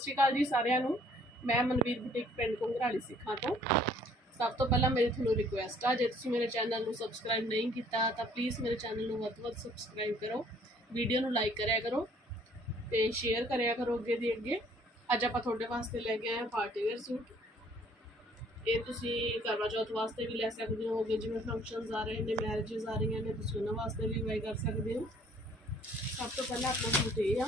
ਸ਼੍ਰੀ ਅਕਾਲ ਜੀ ਸਾਰਿਆਂ ਨੂੰ। ਮੈਂ ਮਨਵੀਰ ਬੁਟੀਕ ਪਿੰਡ ਕੁੰਗਰਾਲੀ ਸਿੱਖਾਂ ਤੋਂ। ਸਭ ਤੋਂ ਪਹਿਲਾਂ ਮੇਰੀ ਤੁਹਾਨੂੰ ਰਿਕੁਐਸਟ ਆ, ਜੇ ਤੁਸੀਂ ਮੇਰੇ ਚੈਨਲ ਨੂੰ ਸਬਸਕ੍ਰਾਈਬ ਨਹੀਂ ਕੀਤਾ, ਤਾਂ ਪਲੀਜ਼ ਮੇਰੇ ਚੈਨਲ ਨੂੰ ਵੱਧ ਤੋਂ ਵੱਧ ਸਬਸਕ੍ਰਾਈਬ ਕਰੋ। ਵੀਡੀਓ ਨੂੰ ਲਾਈਕ ਕਰਿਆ ਕਰੋ ਤੇ ਸ਼ੇਅਰ ਕਰਿਆ ਕਰੋ ਅੱਗੇ ਦੀ ਅੱਗੇ। ਅੱਜ ਆਪਾਂ ਤੁਹਾਡੇ ਵਾਸਤੇ ਲੈ ਕੇ ਆਏ ਹਾਂ ਪਾਰਟੀ ਵੇਅਰ ਸੂਟ ਇਹ ਤੁਸੀਂ ਕਰਵਾ ਚੌਥ ਵਾਸਤੇ ਵੀ ਲੈ ਸਕਦੇ ਹੋ, ਅੱਗੇ ਜਿਵੇਂ ਫੰਕਸ਼ਨਸ ਆ ਰਹੇ ਨੇ ਮੈਰਿਜਸ ਆ ਰਹੀਆਂ ਨੇ, ਤੁਸੀਂ ਉਹਨਾਂ ਵਾਸਤੇ ਵੀ ਬਾਈ ਕਰ ਸਕਦੇ ਹੋ। ਸਭ ਤੋਂ ਪਹਿਲਾਂ ਆਪਣਾ ਸੂਟ ਇਹ ਆ।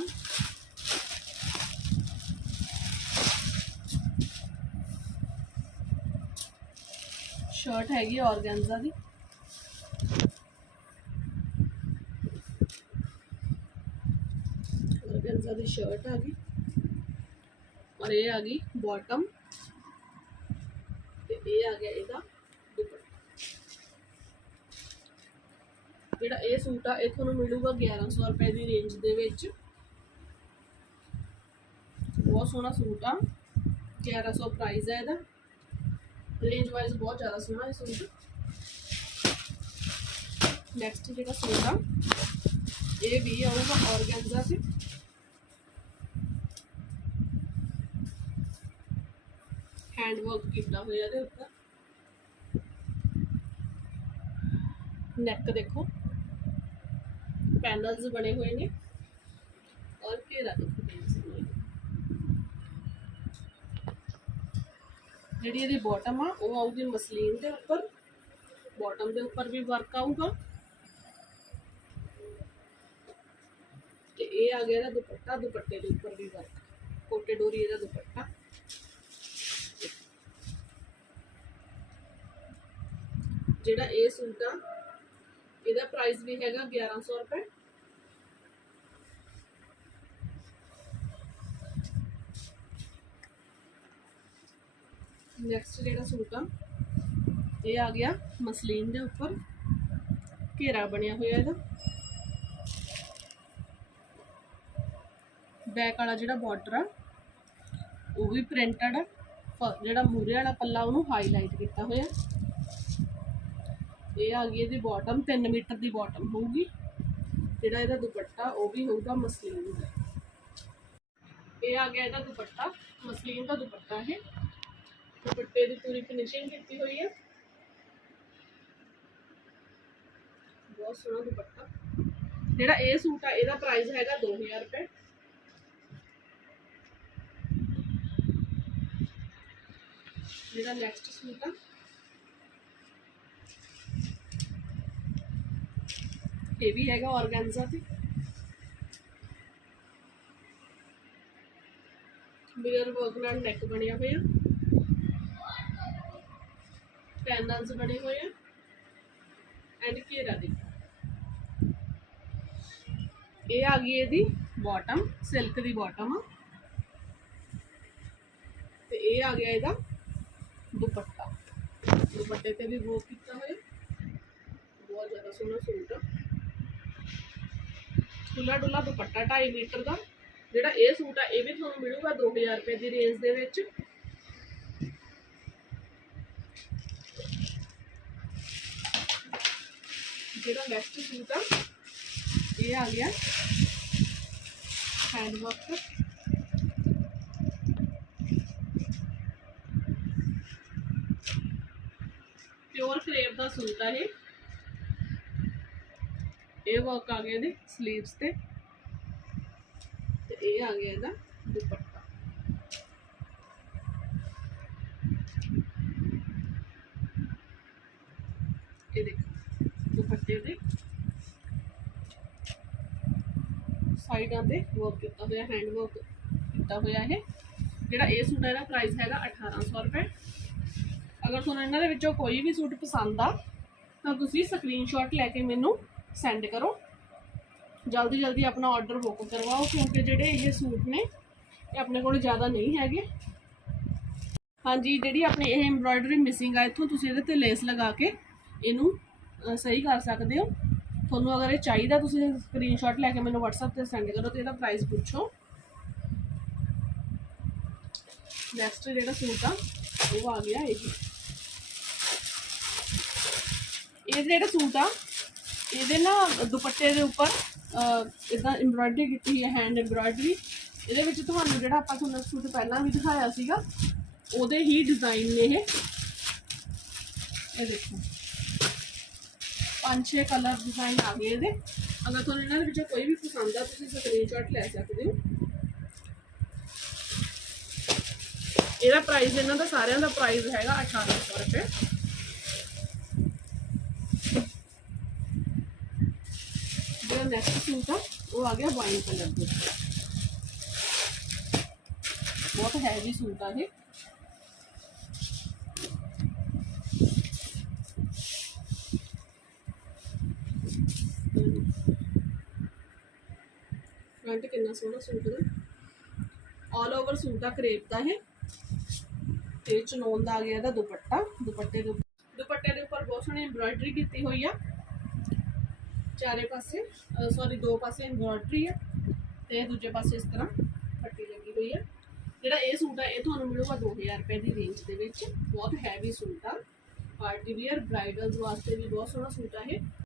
ਸ਼ਰਟ ਹੈਗੀ ਔਰਗੈਂਜ਼ਾ ਦੀ। ਔਰਗੈਂਜ਼ਾ ਦੀ ਸ਼ਰਟ ਆ ਗਈ। ਔਰ ਇਹ ਆ ਗਈ ਬਾਟਮ ਤੇ ਇਹ ਆ ਗਿਆ ਇਹਦਾ ਦੁਪੱਟਾ। ਜਿਹੜਾ ਇਹ ਸੂਟ ਆ, ਇਹ ਤੁਹਾਨੂੰ ਮਿਲੂਗਾ 1100 ਰੁਪਏ ਦੀ ਰੇਂਜ ਦੇ ਵਿੱਚ। ਬਹੁਤ ਸੋਹਣਾ ਸੂਟ ਆ। 1100 ਪ੍ਰਾਈਸ ਹੈ ਇਹਦਾ। ਰੇਂਜ ਵਾਈਜ਼ ਬਹੁਤ ਜ਼ਿਆਦਾ ਸੋਹਣਾ ਹੈ ਸੂਟ ਨੈਕਸਟ ਜਿਹੜਾ ਸੂਟ ਆ ਇਹ ਵੀ ਆਊਗਾ ਔਰਗੈਂਜ਼ਾ ਤੇ ਹੈਂਡ ਵਰਕ ਕੀਤਾ ਹੋਇਆ ਇਹਦੇ ਉੱਪਰ ਨੈਕ ਦੇਖੋ ਪੈਨਲਸ ਬਣੇ ਹੋਏ ਨੇ ਔਰ ਘੇਰਾ ਦੇਖੋ ਕਿੰਨਾ ਸੋਹਣਾ ਹੈ। ਜਿਹੜੀ ਇਹਦੀ ਬਾਟਮ ਆ, ਉਹ ਆਊਗੀ ਮਸਲੀਨ ਦੇ ਉੱਪਰ। ਬਾਟਮ ਦੇ ਉੱਪਰ ਵੀ ਵਰਕ ਆਊਗਾ। ਤੇ ਇਹ ਆ ਗਿਆ ਇਹਦਾ ਦੁਪੱਟਾ, ਦੁਪੱਟੇ ਦੇ ਉੱਪਰ ਵੀ ਵਰਕ ਕੋਟੇ ਡੋਰੀ ਇਹਦਾ ਦੁਪੱਟਾ। ਜਿਹੜਾ ਇਹ ਸੂਟ ਆ, ਇਹਦਾ ਪ੍ਰਾਈਸ ਵੀ ਹੈਗਾ 1100 ਰੁਪਏ। ਨੈਕਸਟ ਜਿਹੜਾ ਸੂਟ ਆ, ਇਹ ਆ ਗਿਆ ਮਸਲੀਨ ਦੇ ਉੱਪਰ। ਘੇਰਾ ਬਣਿਆ ਹੋਇਆ ਇਹਦਾ। ਬੈਕ ਵਾਲਾ ਜਿਹੜਾ ਬਾਰਡਰ ਆ, ਉਹ ਵੀ ਪ੍ਰਿੰਟਡ ਆ। ਜਿਹੜਾ ਮੂਰੇ ਵਾਲਾ ਪੱਲਾ ਉਹਨੂੰ ਹਾਈਲਾਈਟ ਕੀਤਾ ਹੋਇਆ। ਇਹ ਆ ਗਈ ਇਹਦੀ ਬਾਟਮ 3 ਮੀਟਰ ਦੀ ਬਾਟਮ ਹੋਊਗੀ। ਜਿਹੜਾ ਇਹਦਾ ਦੁਪੱਟਾ, ਉਹ ਵੀ ਹੋਊਗਾ ਮਸਲੀਨ ਦਾ। ਇਹ ਆ ਗਿਆ ਇਹਦਾ ਦੁਪੱਟਾ, ਮਸਲੀਨ ਦਾ ਦੁਪੱਟਾ ਹੈ ਦੁਪੱਟੇ ਦੀ ਪੂਰੀ ਫਿਨਿਸ਼ਿੰਗ ਕੀਤੀ ਹੋਈ ਹੈ। ਬਹੁਤ ਸੋਹਣਾ ਦੁਪੱਟਾ। ਜਿਹੜਾ ਇਹ ਸੂਟ ਆ, ਇਹਦਾ ਪ੍ਰਾਈਸ ਹੈਗਾ 2000 ਰੁਪਏ। ਜਿਹੜਾ ਨੈਕਸਟ ਸੂਟ ਆ। ਇਹ ਵੀ ਹੈਗਾ ਔਰਗੈਂਜ਼ਾ ਤੇ। ਮਿਰਰ ਵਰਕ ਨਾਲ ਨੈਕ ਬਣਿਆ ਹੋਇਆ। ਪੈਨਲਸ ਬਣੇ ਹੋਏ ਆ। ਐਂਡ ਘੇਰਾ ਦੇ ਇਹ ਆ ਗਈ ਇਹਦੀ ਬਾਟਮ ਸਿਲਕ ਦੀ ਬਾਟਮ ਤੇ ਇਹ ਆ ਗਿਆ ਇਹਦਾ ਦੁਪੱਟਾ। ਦੁਪੱਟੇ ਤੇ ਵੀ ਵਰਕ ਕੀਤਾ ਹੋਇਆ। ਬਹੁਤ ਜ਼ਿਆਦਾ ਸੋਹਣਾ ਸੂਟ ਆ। ਖੁੱਲਾ ਡੁੱਲਾ ਦੁਪੱਟਾ 2.5 ਮੀਟਰ ਦਾ। ਜਿਹੜਾ ਇਹ ਸੂਟ ਆ, ਇਹ ਵੀ ਤੁਹਾਨੂੰ ਮਿਲੂਗਾ 2000 ਰੁਪਏ ਦੀ ਰੇਂਜ ਦੇ ਵਿੱਚ। ਜਿਹੜਾ ਨੈਕਸਟ ਸੂਟ ਆ, ਇਹ ਆ ਗਿਆ। ਹੈਂਡ ਵਰਕ ਪਿਓਰ ਕਰੇਪ ਦਾ ਸੂਟ ਆ ਇਹ। ਇਹ ਵਰਕ ਆ ਗਿਆ ਇਹਦੇ 슬ੀਵਸ ਤੇ। ਤੇ ਇਹ ਆ ਗਿਆ ਇਹਦਾ ਦੁਪੱਟਾ ਇਹ ਦੇਖੋ ਦੁਪੱਟੇ ਦੇ ਸਾਈਡਾਂ ਤੇ ਵਰਕ ਕੀਤਾ ਹੋਇਆ ਹੈਂਡ ਵਰਕ ਕੀਤਾ ਹੋਇਆ ਇਹ। ਜਿਹੜਾ ਇਹ ਸੂਟ ਹੈ ਇਹਦਾ ਪ੍ਰਾਈਸ ਹੈਗਾ 1800 ਰੁਪਏ। ਅਗਰ ਤੁਹਾਨੂੰ ਇਹਨਾਂ ਦੇ ਵਿੱਚੋਂ ਕੋਈ ਵੀ ਸੂਟ ਪਸੰਦ ਆ, ਤਾਂ ਤੁਸੀਂ ਸਕਰੀਨਸ਼ਾਟ ਲੈ ਕੇ ਮੈਨੂੰ ਸੈਂਡ ਕਰੋ। ਜਲਦੀ ਜਲਦੀ ਆਪਣਾ ਆਰਡਰ ਬੁੱਕ ਕਰਵਾਓ, ਕਿਉਂਕਿ ਜਿਹੜੇ ਇਹ ਸੂਟ ਨੇ, ਇਹ ਆਪਣੇ ਕੋਲ ਜ਼ਿਆਦਾ ਨਹੀਂ ਹੈਗੇ। ਹਾਂਜੀ, ਜਿਹੜੀ ਆਪਣੀ ਇਹ ਐਮਬ੍ਰਾਇਡਰੀ ਮਿਸਿੰਗ ਆ, ਇੱਥੋਂ ਤੁਸੀਂ ਇਹਦੇ ਤੇ ਲੇਸ ਲਗਾ ਕੇ ਇਹਨੂੰ ਸਹੀ ਕਰ ਸਕਦੇ ਹੋ। ਤੁਹਾਨੂੰ ਅਗਰ ਇਹ ਚਾਹੀਦਾ, ਤੁਸੀਂ ਸਕਰੀਨਸ਼ਾਟ ਲੈ ਕੇ ਮੈਨੂੰ WhatsApp ਤੇ ਸੈਂਡ ਕਰੋ ਤੇ ਇਹਦਾ ਪ੍ਰਾਈਸ ਪੁੱਛੋ। ਨੈਕਸਟ ਜਿਹੜਾ ਸੂਟ ਆ, ਉਹ ਆ ਗਿਆ ਇਹ। ਇਹ ਜਿਹੜਾ ਸੂਟ ਆ, ਇਹਦੇ ਨਾ ਦੁਪੱਟੇ ਦੇ ਉੱਪਰ ਇਦਾਂ ਐਮਬ੍ਰਾਇਡਰੀ ਕੀਤੀ ਹੋਈ ਹੈ ਹੈਂਡ ਐਮਬ੍ਰਾਇਡਰੀ ਇਹਦੇ ਵਿੱਚ ਤੁਹਾਨੂੰ ਜਿਹੜਾ ਆਪਾਂ ਤੁਹਾਨੂੰ ਸੂਟ ਪਹਿਲਾਂ ਵੀ ਦਿਖਾਇਆ ਸੀਗਾ, ਉਹਦੇ ਹੀ ਡਿਜ਼ਾਈਨ ਨੇ ਇਹ। ਇਹ ਦੇਖੋ। ਪੰਜ ਛੇ ਕਲਰ ਡਿਜ਼ਾਈਨ ਆ ਗਏ ਇਹਦੇ ਅਗਰ ਤੁਹਾਨੂੰ ਇਹਨਾਂ ਦੇ ਵਿੱਚੋਂ ਕੋਈ ਵੀ ਪਸੰਦ ਆ ਤੁਸੀਂ ਸਕਰੀਨਸ਼ਾਟ ਲੈ ਸਕਦੇ ਹੋ ਇਹਦਾ ਪ੍ਰਾਈਸ ਇਹਨਾਂ ਦਾ ਸਾਰਿਆਂ ਦਾ ਪ੍ਰਾਈਸ ਹੈਗਾ 1800 ਰੁਪਏ ਜਿਹੜਾ ਨੈਕਸਟ ਸੂਟ ਆ ਉਹ ਆ ਗਿਆ ਵਾਈਨ ਕਲਰ ਦੇ ਬਹੁਤ ਹੈਵੀ ਸੂਟ ਆ ਇਹ ਫਰੰਟ ਕਿੰਨਾ ਸੋਹਣਾ ਸੂਟ ਦਾ ਆਲ ਓਵਰ ਸੂਟ ਦਾ ਕਰੇਪ ਦਾ ਇਹ ਤੇ ਚਨੋਨ ਦਾ ਆ ਗਿਆ ਇਹਦਾ ਦੁਪੱਟਾ ਦੁਪੱਟੇ ਦੇ ਉੱਪਰ- ਦੁਪੱਟੇ ਦੇ ਉੱਪਰ ਬਹੁਤ ਸੋਹਣੀ ਐਮਬ੍ਰਾਇਡਰੀ ਕੀਤੀ ਹੋਈ ਆ ਚਾਰੇ ਪਾਸੇ ਸੌਰੀ ਦੋ ਪਾਸੇ ਐਮਬ੍ਰਾਇਡਰੀ ਆ ਤੇ ਦੂਜੇ ਪਾਸੇ ਇਸ ਤਰ੍ਹਾਂ ਪੱਟੀ ਲੱਗੀ ਹੋਈ ਆ ਜਿਹੜਾ ਇਹ ਸੂਟ ਆ ਇਹ ਤੁਹਾਨੂੰ ਮਿਲੂਗਾ 2000 ਰੁਪਏ ਦੀ ਰੇਂਜ ਦੇ ਵਿੱਚ ਬਹੁਤ ਹੈਵੀ ਸੂਟ ਆ ਪਾਰਟੀ ਵੀਅਰ ਬ੍ਰਾਈਡਲਸ ਵਾਸਤੇ ਵੀ ਬਹੁਤ ਸੋਹਣਾ ਸੂਟ ਆ ਇਹ